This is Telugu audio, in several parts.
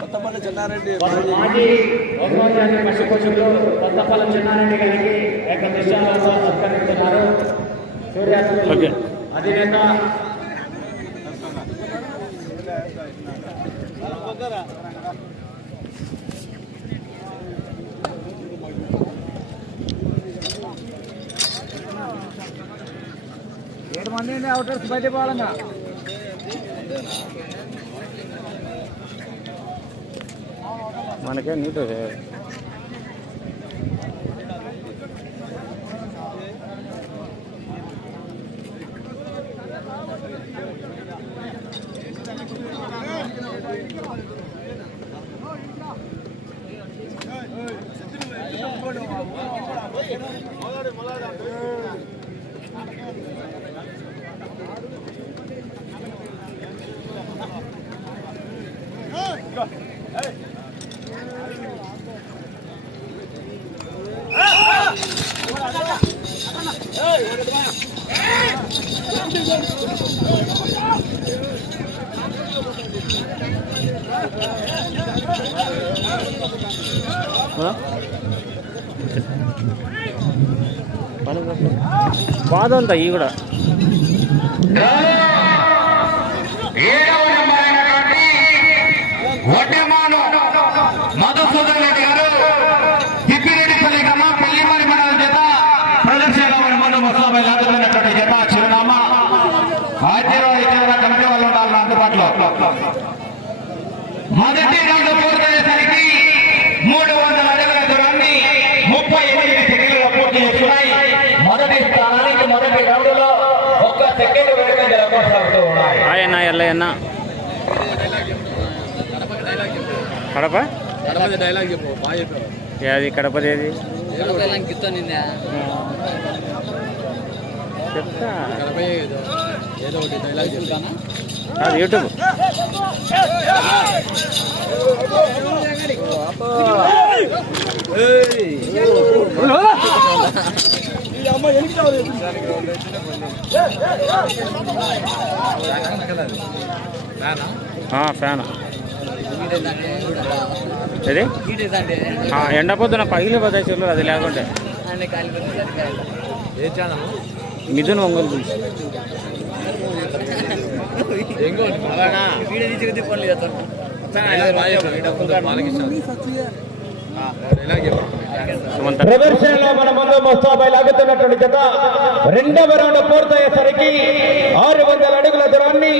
కొత్తపల్లి చెన్నారెడ్డి. మాజీ గౌరవాన్ని పశుపోషకులు కొత్తపల్లి చెన్నారెడ్డి గారికి అధినేత ఏడు అవుటర్స్ బయట పోవాలన్నా. మనకే నీట్ బాధ ఉందా ఈ కూడా ఏడవ నెంబర్ అయినటువంటి వడ్డెమాను మధుసూదన్ రెడ్డి గారు తిప్పిరెడ్డిపల్లి గ్రామం పెళ్ళిమరి మండల జత ప్రదర్శనలో మన ముందు ముస్తాబై లాగుతున్నటువంటి జత చిరునామా ఆచార్య ఇతర కమిటీ వాళ్ళు ఉండాలి అందుబాటులో మొదటి రౌండ్ పూర్తయ్యేసరికి మూడు వందల అడుగుల దూరాన్ని ముప్పై ఎనిమిది సెకండ్లలో పూర్తి చేస్తున్నాయి మొదటి స్థానానికి మొదటి రౌండ్లో ఒక్క సెకండ్ వెనుకంజల కొనసాగుతూ ఉన్నాయి ఆయన్న ఎల్లయ్యన్న కడప? ఏది కడపది ఏది? చెప్తా. కడపయ్యే ఏదో ఏదో ఒకటి డైలాగ్ చెప్పు. కాదు యూట్యూబ్. ఫ్యాన్. ఏది? ఆ, ఎండ పొద్దున పగిలి పోతాయి చూడలేదు అది లేకుంటే. ఏ ఛానల్ మిథున్ ఒంగోలు డైలాగ్ చెప్పు సుమంత్ ప్రదర్శనలో మన ముందు ముస్తాబై లాగుతున్నటువంటి జత రెండవ రౌండ్ పూర్తయ్యేసరికి ఆరు వందల అడుగుల దూరాన్ని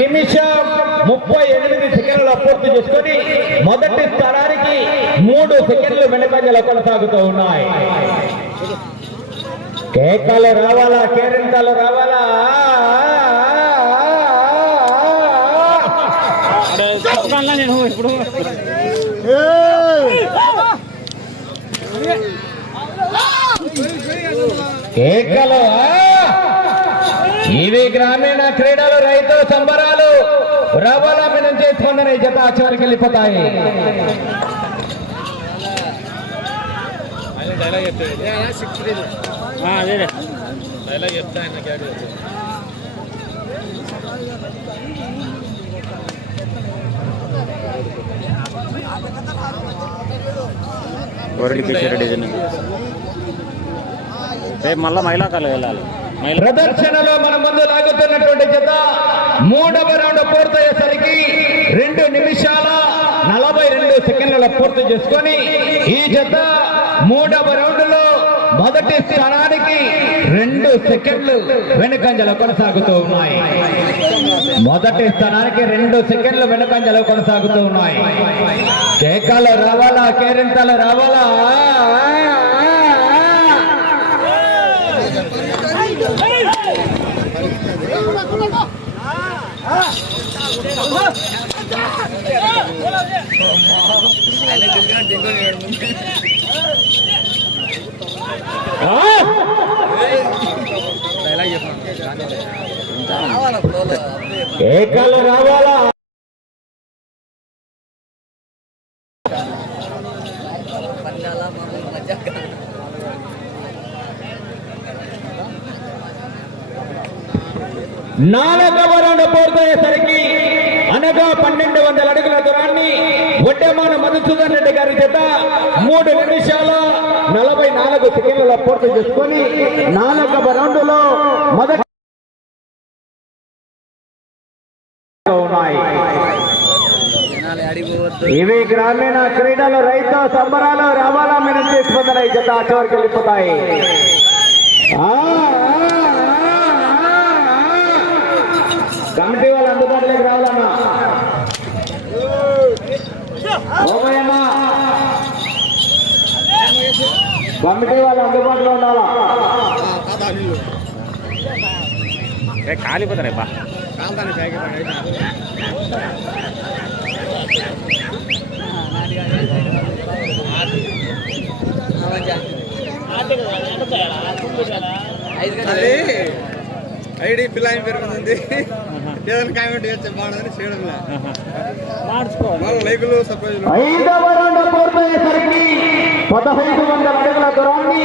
నిమిషం ముప్పై ఎనిమిది సెకండ్ల పూర్తి చేసుకొని మొదటి స్థానానికి మూడు సెకండ్లు వెనుకంజలో కొనసాగుతూ ఉన్నాయి. కేకలు రావాలా? కేరింతలు రావాలా? ఇప్పుడు కేకలు! ఇవి గ్రామీణ క్రీడలు రైతు సంబరాలు రవాణా నుంచి స్పందన ఈ జత చివరికి వెళ్ళిపోతాయి డైలాగ్ చెప్తే ఆ, అదేలే డైలాగ్ చెప్తే ఆయన క్యాడ్ వరల్డ్ కిషోర్ డిజైన్ రేపు మళ్ళీ మహిళా వెళ్ళాలి. ప్రదర్శనలో మన ముందు లాగుతున్నటువంటి జత మూడవ రౌండ్ పూర్తయ్యేసరికి రెండు నిమిషాల నలభై రెండు సెకండ్లలో పూర్తి చేసుకొని ఈ జత మూడవ రౌండ్లో మొదటి స్థానానికి రెండు సెకండ్లు వెనుకంజలు కొనసాగుతూ ఉన్నాయి. మొదటి స్థానానికి రెండు సెకండ్లు వెనుకంజలు కొనసాగుతూ ఉన్నాయి. కేకాలు రావాలా? కేరింతలు రావాలా? ఏ డైలాగ్ రావాలా? నాలుగవ రౌండ్ పూర్తయ్యేసరికి అనగా పన్నెండు వందల అడుగుల దూరాన్ని ఒడ్డమాన మధుసూదన్ రెడ్డి గారి చేత మూడు నిమిషాల నలభై నాలుగు సెకండ్ల పూర్తి చేసుకొని నాలుగవ రౌండ్లో మొదటి ఉన్నాయి. ఇవి గ్రామీణ క్రీడలు రైతు సంబరాలు రవాణా మీద తీసుకుంటున్న ఈ జత చివరికి వెళ్ళిపోతాయి ఆ, ఆ, ఆ, ఆ. కమిటీ వాళ్ళు అందుబాటులోకి రావాలన్నా. కమిటీ వాళ్ళు అందుబాటులో ఉండాలా? ఏ కాలిపోతారే బా? ఐదు అది గంటలు ఐడి పిల్లని పెరుగుతుంది ఏదైనా కామెంట్ చేస్తే బాగుందని చేయడం లే. మార్చుకోవాలి వాళ్ళ లైకులు సర్ప్రైజ్ ఐదవ రౌండ్ పూర్తయ్యేసరికి పదహైదు వందల అడుగుల దూరాన్ని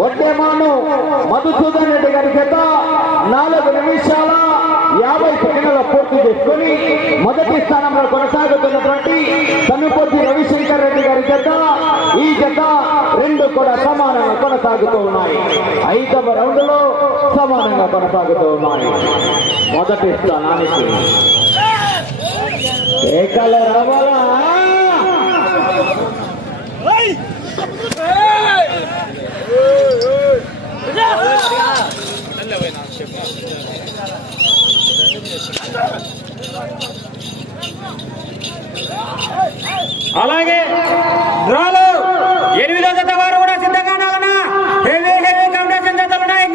ఒడ్డెమాను మధుసూదన్ రెడ్డి గారి చేత నాలుగు నిమిషాల యాభై సెకండ్ల పూర్తి చేసుకుని మొదటి స్థానంలో కొనసాగుతున్నటువంటి తనుపతి రవిశంకర్ రెడ్డి గారి జత. ఈ జత రెండు కూడా సమానంగా కొనసాగుతూ ఉన్నాయి. ఐదవ రౌండ్లో సమానంగా కొనసాగుతూ ఉన్నాయి. మొదటి స్థానానికి. ఏకల రావాలా? అలాగే డ్రాలో ఎనిమిదో జత వారు కూడా సిద్ధంగా ఉన్నారన్నా హెవీ హెవీ కాంపిటీషన్ జతలు ఉన్నాయి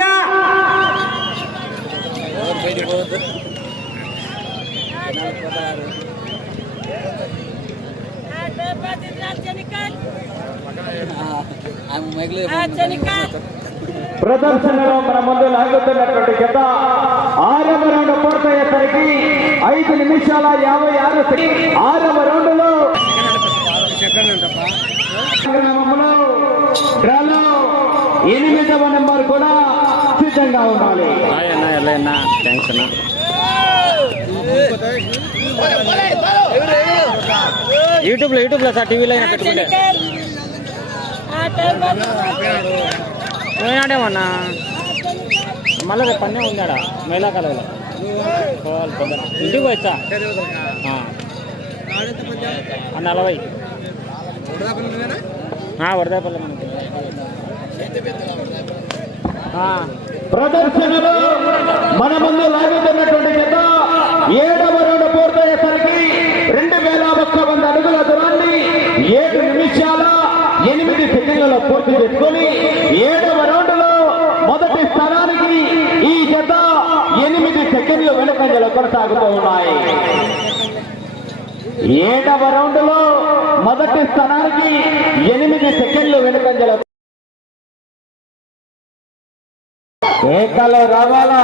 ఇంకా ప్రదర్శనలో మన ముందు లాగుతున్నటువంటి జత ఆరవ రౌండ్ పూర్తయ్యేసరికి ఐదు నిమిషాల యాభై ఆరు ఆరవ రౌండ్లో డ్రాలో ఎనిమిదవ నెంబర్ కూడా సిద్ధంగా ఉండాలి. అన్న ఎలా అన్నా థ్యాంక్స్ అన్న. యూట్యూబ్లో యూట్యూబ్లో సార్ టీవీలో అయినా పెట్టుకుంటే. పోయినాడేమన్నా? మళ్ళీ రేపు పన్నే ఉందాడా? మహిళా కలవలో. ఇంటికి పోయిస్తా నలభై. వరదాపల్లి మనకి. ప్రదర్శనలో మన ముందు లాగుతున్నటువంటి జత ఏడవ రౌండ్ పూర్తయ్యేసరికి రెండు వేల ఒక్క వంద అడుగుల దూరాన్ని ఏడు నిమిషాల ఎనిమిది సెకండ్లలో పూర్తి చేసుకొని ఏడవ రౌండ్లో మొదటి స్థానానికి ఈ జత ఎనిమిది వెనుకంజలో కొనసాగుతూ ఉన్నాయి. ఏడవ రౌండ్లో మొదటి స్థానానికి ఎనిమిది సెకండ్లు వెనుకంజలో. ఏకలో రావాలా?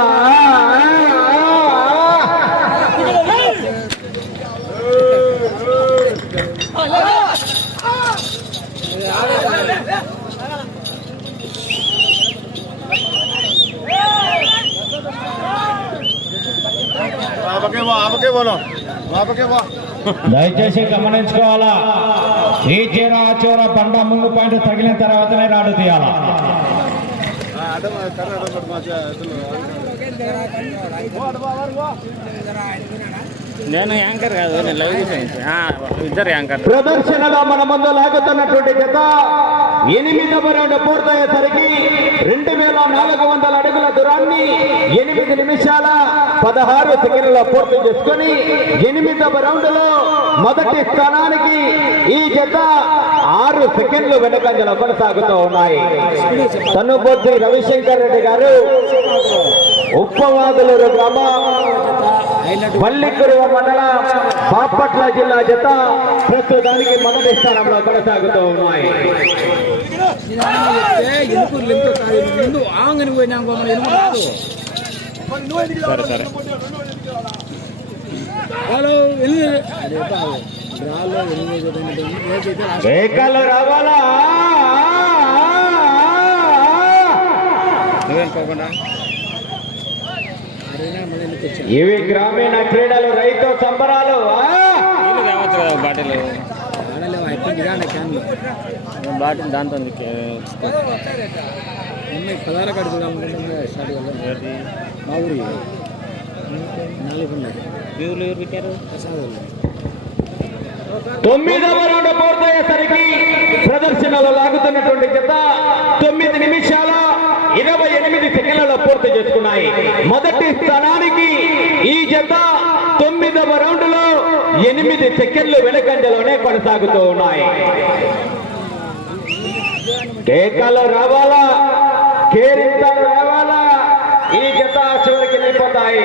దయచేసి గమనించుకోవాలా? ఈ చీర ఆ చీర బండ ముందు పాయింట్ తగిలిన తర్వాతనే రాడు తీయాలా? నేను యాంకర్ కాదు నేను లైవ్ ఇద్దరు యాంకర్ ప్రదర్శనలో మన ముందు లాగుతున్నటువంటి జత ఎనిమిదవ రౌండ్ పూర్తయ్యేసరికి రెండు వేల నాలుగు వందల అడుగుల దూరాన్ని ఎనిమిది నిమిషాల పదహారు సెకండ్ల పూర్తి చేసుకొని ఎనిమిదవ రౌండ్లో మొదటి స్థానానికి ఈ జత ఆరు సెకండ్లు వెనుకంజలో కొనసాగుతూ ఉన్నాయి. తనుబొద్ది రవిశంకర్ రెడ్డి గారు ఉప్పవాదులూరు గ్రామం పల్లికురువ మండలం బాపట్ల జిల్లా జత ప్రస్తుతానికి మొదటి స్థానంలో కొనసాగుతూ ఉన్నాయి. ఎనుకూరు ముందు ఆంగని పోయినా మన రాదు డ్రాలో రావాలా? ఇవి గ్రామీణ క్రీడలు రైతు సంబరాలు. బాటిల్ బాటిల్ దాంతో ఉన్నాయి పదహారు కాడ చూడాలనుకుంటే స్టార్ట్ కదా మా ఊరి నాలుగు ఉన్నాయి ఊర్లో ఎవరు పెట్టారు ప్రసాద్. తొమ్మిదవ రౌండ్ పూర్తయ్యేసరికి ప్రదర్శనలో లాగుతున్నటువంటి జత తొమ్మిది నిమిషాల ఇరవై ఎనిమిది సెకండ్లలో పూర్తి చేసుకున్నాయి. మొదటి స్థానానికి ఈ జత తొమ్మిదవ రౌండ్లో ఎనిమిది సెకండ్లు వెనకంజలోనే కొనసాగుతూ ఉన్నాయి. కేకలు రావాలా? కేరింతలు రావాలా? ఈ జత చివరికి వెళ్ళిపోతాయి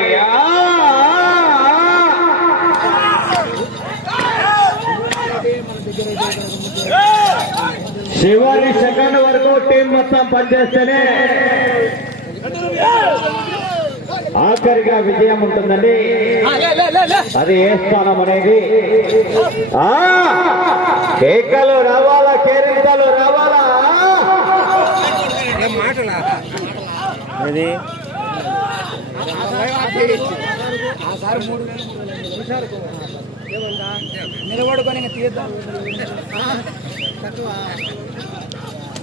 చివరి సెకండ్ వరకు టీం మొత్తం పనిచేస్తేనే ఆఖరిగా విజయం ఉంటుందండి. అది ఏ స్థానం అనేది? ఆ! కేకలు రావాలా కేరింతలు రావాలా? మాటలా? అది ఆ సార్ మూడు నిమిషాలు నిలబడుకొని తీద్దాం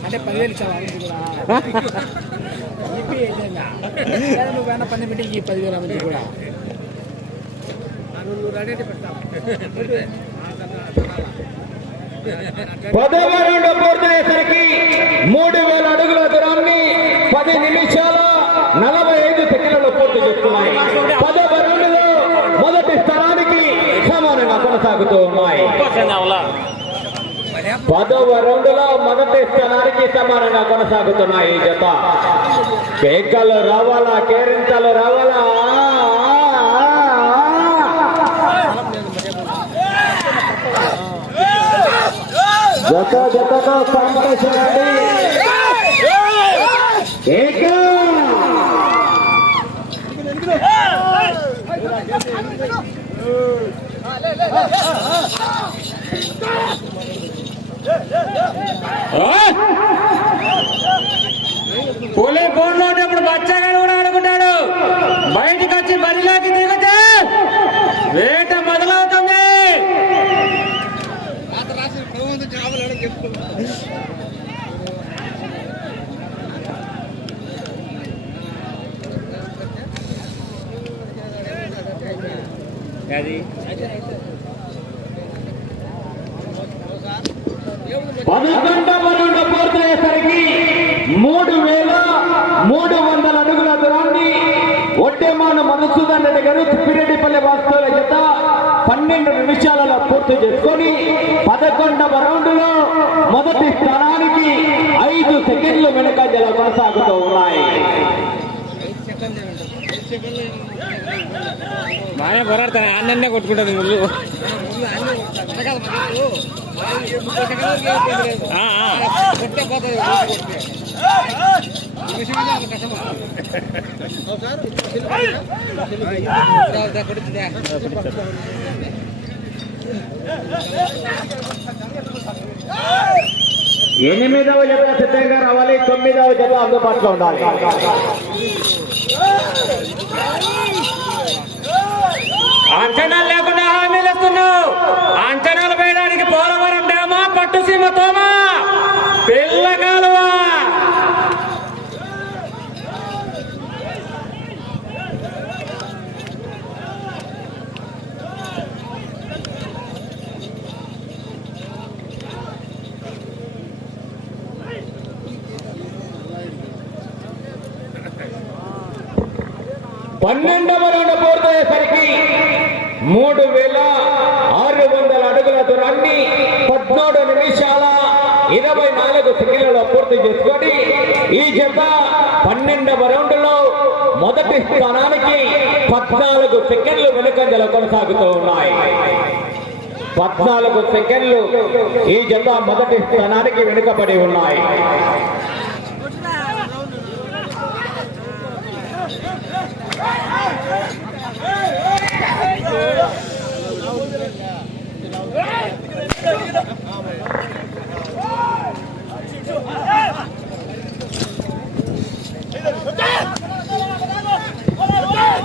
అంటే పదివేలు ఇచ్చావా? నువ్వేనా పని పెట్టి ఈ పదివేల నుంచి కూడా. నువ్వు రెడీ అయితే పెడతావు? పదవ రౌండ్ పూర్తయ్యేసరికి మూడు వేల అడుగుల దూరాన్ని పది నిమిషాల నలభై ఐదు సెకండ్లలో పూర్తి చేస్తున్నాయి. పదవ రౌండ్లో మొదటి స్థానానికి సమానంగా కొనసాగుతూ ఉన్నాయి. పదవ రౌండ్లో మొదటి స్థానానికి సమానంగా కొనసాగుతున్నాయి ఈ జత. కేకలు రావాలా కేరింతలు రావాలా? జత జతతో కాంపిటీషన్ అండి కేక! పులి బోన్లో ఉన్నప్పుడు బచ్చగాడు కూడా అనుకుంటాడు బయటకు వచ్చి బరిలోకి దిగితే వేట మొదలవుతుంది పాత రాసి ప్రభుత్వం జాబులు చెప్తున్నా అది పదకొండవ రౌండ్ పూర్తయ్యేసరికి మూడు వేల మూడు వందల అడుగుల దూరాన్ని ఒడ్డెమాను మధుసూదన్ రెడ్డి గారు తిప్పిరెడ్డిపల్లి వాస్తువుల జత పన్నెండు నిమిషాలలో పూర్తి చేసుకొని పదకొండవ రౌండ్లో మొదటి స్థానానికి ఐదు సెకండ్లు వెనుకంజలో కొనసాగుతూ ఉన్నాయి. బాగా పోరాడుతాను అన్నే కొట్టుకుంటుంది ముళ్ళు. ఆ, ఆ. ఎనిమిదవ జత సిద్ధంగా రావాలి తొమ్మిదవ జత అందుబాటులో ఉండాలి. అంచనాలు లేకుండా హామీలు ఇస్తున్నావు. అంచనాలు వేయడానికి పోలవరం డ్యామా పట్టుసీమ తోమా. పిల్ల పన్నెండవ రౌండ్ పూర్తయ్యేసరికి మూడు వేల ఆరు వందల అడుగుల దూరాన్ని పద్నాలుగు నిమిషాల ఇరవై నాలుగు సెకండ్లలో పూర్తి చేసుకొని ఈ జత పన్నెండవ రౌండ్లో మొదటి స్థానానికి పద్నాలుగు సెకండ్లు వెనుకంజలు కొనసాగుతూ ఉన్నాయి. పద్నాలుగు సెకండ్లు ఈ జత మొదటి స్థానానికి వెనుకబడి ఉన్నాయి.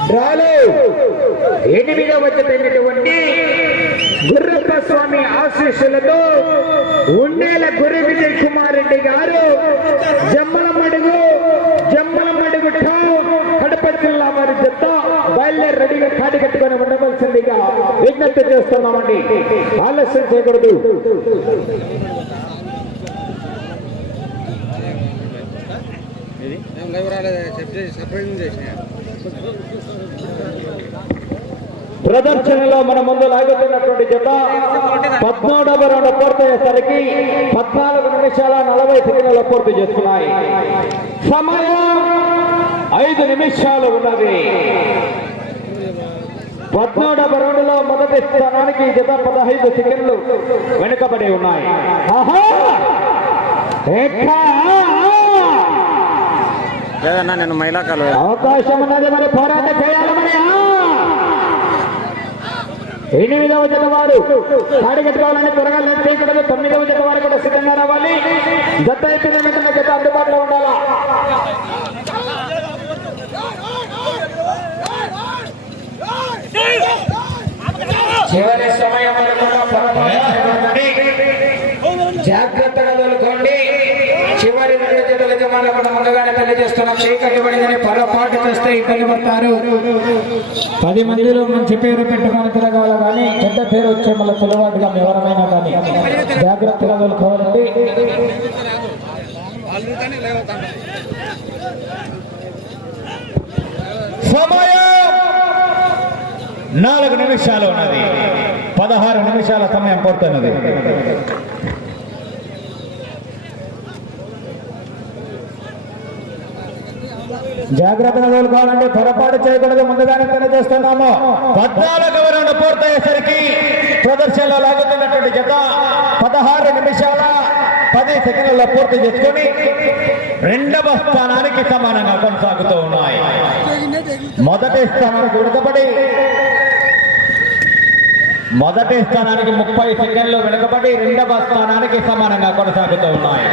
డ్రాలో వచ్చినటువంటి జతైనటువంటి గుర్రప్ప స్వామి ఆశీస్సులతో ఉండేల గురు విజయ్ కుమార్ రెడ్డి గారు జమ్మల జమ్మలమడుగు టౌన్ కడప జిల్లా వారి జత బయలుదేరి రెడీగా కాడి కట్టుకొని ఉండవలసిందిగా విజ్ఞప్తి చేస్తున్నామండి. ఆలస్యం చేయకూడదు. ఏం లేవు రాలేదు. చెప్ చేసి సర్ప్రైజింగ్ చేసిన ప్రదర్శనలో మన ముందు లాగుతున్నటువంటి జత పద్మూడవ రౌండ్ పూర్తయ్యేసరికి పద్నాలుగు నిమిషాల నలభై సెకండ్ల పూర్తి చేస్తున్నాయి. సమయం ఐదు నిమిషాలు ఉన్నది. పద్మూడవ రౌండ్లో మొదటి స్థానానికి జత పదహైదు సెకండ్లు వెనుకబడి ఉన్నాయి! లేదన్నా నేను మైలా కాలు అవకాశం ఉన్నది మరి పోరాటం చేయాలి మరి! ఎనిమిదవ జత వారు కాడి కట్టుకోవాలని త్వరగా తొమ్మిదవ జత వారు కూడా సిద్ధంగా రావాలి. జత అయిపోయిన జత అందుబాటులో ఉండాలా చివరి సమయం వరకు కూడా పొరపాటు చేయకండి. జాగ్రత్తగా తోలుకోండి చివరి రెండు జతల కూడా ముందుగానే తెలియజేస్తున్నాం చీకటిబడిందని పొరపాటు చేస్తే ఇబ్బంది పడతారు. పది మందిలో మంచి పేరు పెట్టుకొని తిరగాల కానీ పెద్ద పేరు వచ్చే మళ్ళీ పిల్లవాటిగా ఎవరమైనా కానీ జాగ్రత్తగా వెళ్ళుకోవాలండి సమయం నాలుగు నిమిషాలు ఉన్నది. పదహారు నిమిషాల సమయం పడుతున్నది జాగ్రత్త జాగ్రత్తగా కావాలంటే పొరపాటు చేయకూడదు. ముందుగానే తెలియజేస్తున్నాము. పద్నాలుగు రౌండ్ పూర్తయ్యేసరికి ప్రదర్శనలో లాగుతున్నటువంటి జత పదహారు నిమిషాల పది సెకండ్లలో పూర్తి చేసుకొని రెండవ స్థానానికి సమానంగా కొనసాగుతూ ఉన్నాయి. మొదటి స్థానానికి వెనుకబడి మొదటి స్థానానికి ముప్పై సెకండ్లు వెనుకబడి రెండవ స్థానానికి సమానంగా కొనసాగుతూ ఉన్నాయి.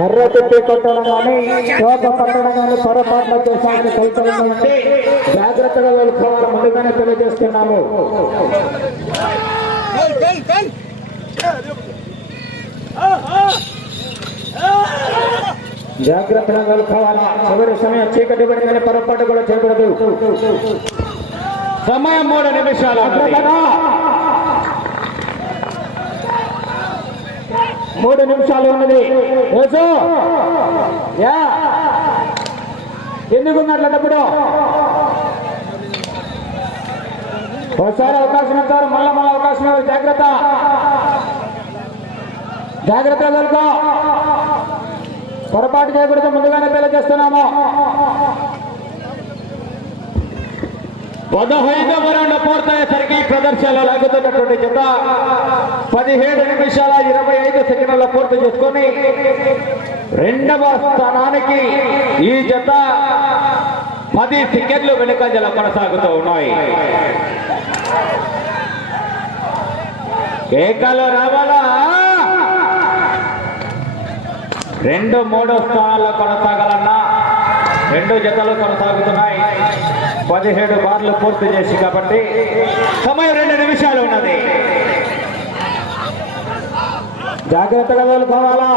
కర్ర తిప్పి కొట్టడం కానీ తోక పట్టడం కానీ పొరపాట్ల దేశానికి కల్పనండి జాగ్రత్తగా వెళ్ళుకోవాలి ముందుగానే తెలియజేస్తున్నాము కల్ కల్ జాగ్రత్తగా వెళ్ళుకోవాలా చివరి సమయం చీకటి పడిందని పొరపాటు కూడా చేయకూడదు. సమయం మూడు నిమిషాలు మూడు నిమిషాలు ఉన్నది. యేసు! యా! ఎందుకున్నట్లప్పుడు ఒకసారి అవకాశం ఇస్తారు మళ్ళా మళ్ళీ అవకాశం ఇవ్వాలి జాగ్రత్త. జాగ్రత్త కలుకో పొరపాటు చేయకూడదు. ముందుగానే తెలియజేస్తున్నాము పదహైదవ రౌండ్ పూర్తయ్యేసరికి ప్రదర్శనలో లాగుతున్నటువంటి జత పదిహేడు నిమిషాల ఇరవై ఐదు సెకండ్ల పూర్తి చేసుకొని రెండవ స్థానానికి ఈ జత పది సెకండ్లు వెనుకంజల కొనసాగుతూ ఉన్నాయి. కేకలు రావాలా? రెండు మూడో స్థానాల్లో కొనసాగాలన్నా రెండు జతలు కొనసాగుతున్నాయి. పదిహేడు బార్లు పూర్తి చేసి కాబట్టి సమయం రెండు నిమిషాలు ఉన్నది. జాగ్రత్తగా వెళ్ళుకోవాలా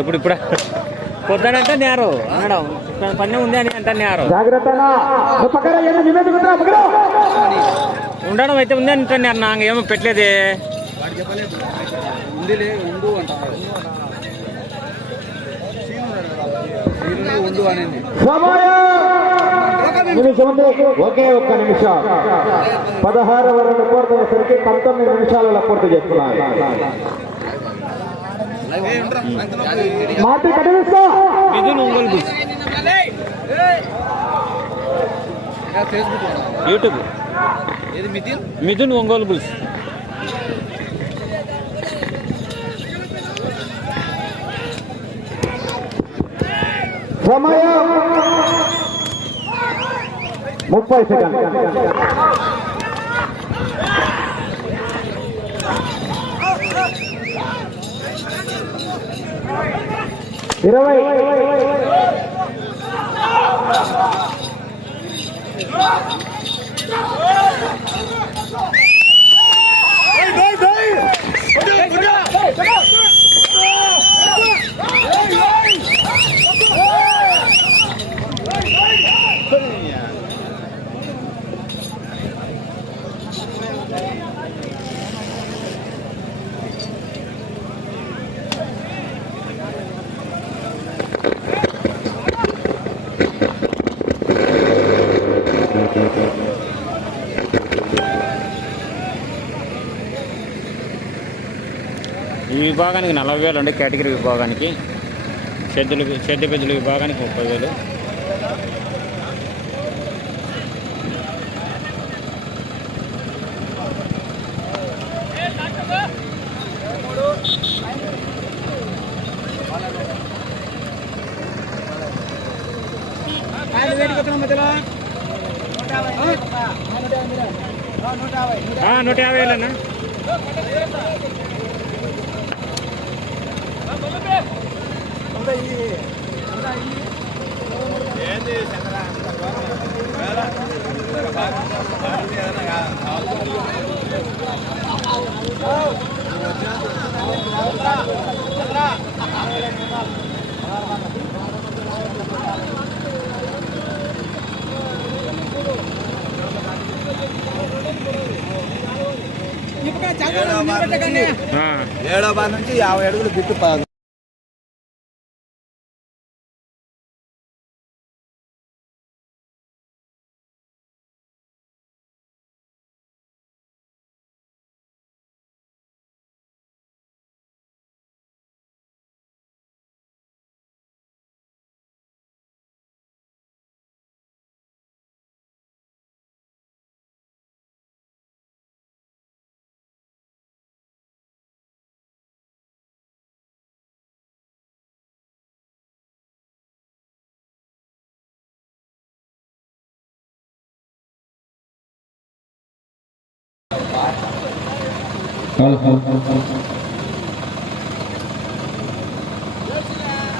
ఇప్పుడు ఇప్పుడు? పొద్దునంటే నేరు. అనడం పని ఉంది అని అంటే నేరు. ఉండడం అయితే ఉంది అని అంటారు నాకు ఏమో పెట్టలేదే. నిమిషం ఒకే ఒక్క నిమిషం. పదహారు వరకు పూర్తయ్యేసరికి పంతొమ్మిది నిమిషాలలో పూర్తి చేస్తున్నారు మాటి కదిలిస్తా మిథున్ ఒంగోలు యూట్యూబ్. మిథిన్ ఒంగోలు బుల్స్ ముప్పై సెకండ్ ఇరవై ఈ విభాగానికి నలభై వేలు అండి కేటగిరీ విభాగానికి షెడ్యూల్ షెడ్ పెద్దల విభాగానికి ముప్పై వేలు. నూట యాభై. ఆ, నూట యాభై మీరా? ఆ, నూట యాభై నూట నూట యాభై వేలు అన్న అంతా ఈ అంతా ఈ ఇప్పుడు జాగ్రత్తగా నిలబెట్టకండి. ఏడో బాధ నుంచి యాభై అడుగులు బిట్టు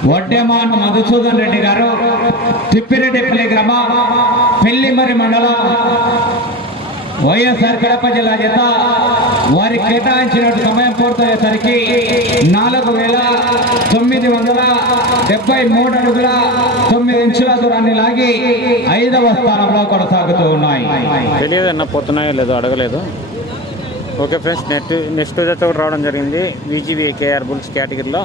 వడ్డెమాన్ మధుసూదన్ రెడ్డి గారు తిప్పిరెడ్డిపల్లి గ్రామ పెళ్ళిమరి మండలం వైఎస్ఆర్ కడప జిల్లా చేత వారికి కేటాయించిన సమయం పూర్తయ్యేసరికి నాలుగు వేల తొమ్మిది వందల డెబ్బై మూడు అడుగుల తొమ్మిది ఇంచుల దూరాన్ని లాగి ఐదవ స్థానంలో కొనసాగుతూ ఉన్నాయి. తెలియదు అన్న పోతున్నాయో లేదో అడగలేదు. ఓకే ఫ్రెండ్స్ నెక్స్ట్ నెక్స్ట్ జత రావడం జరిగింది. విజీబీ కేఆర్ బుల్స్ కేటగిరీలో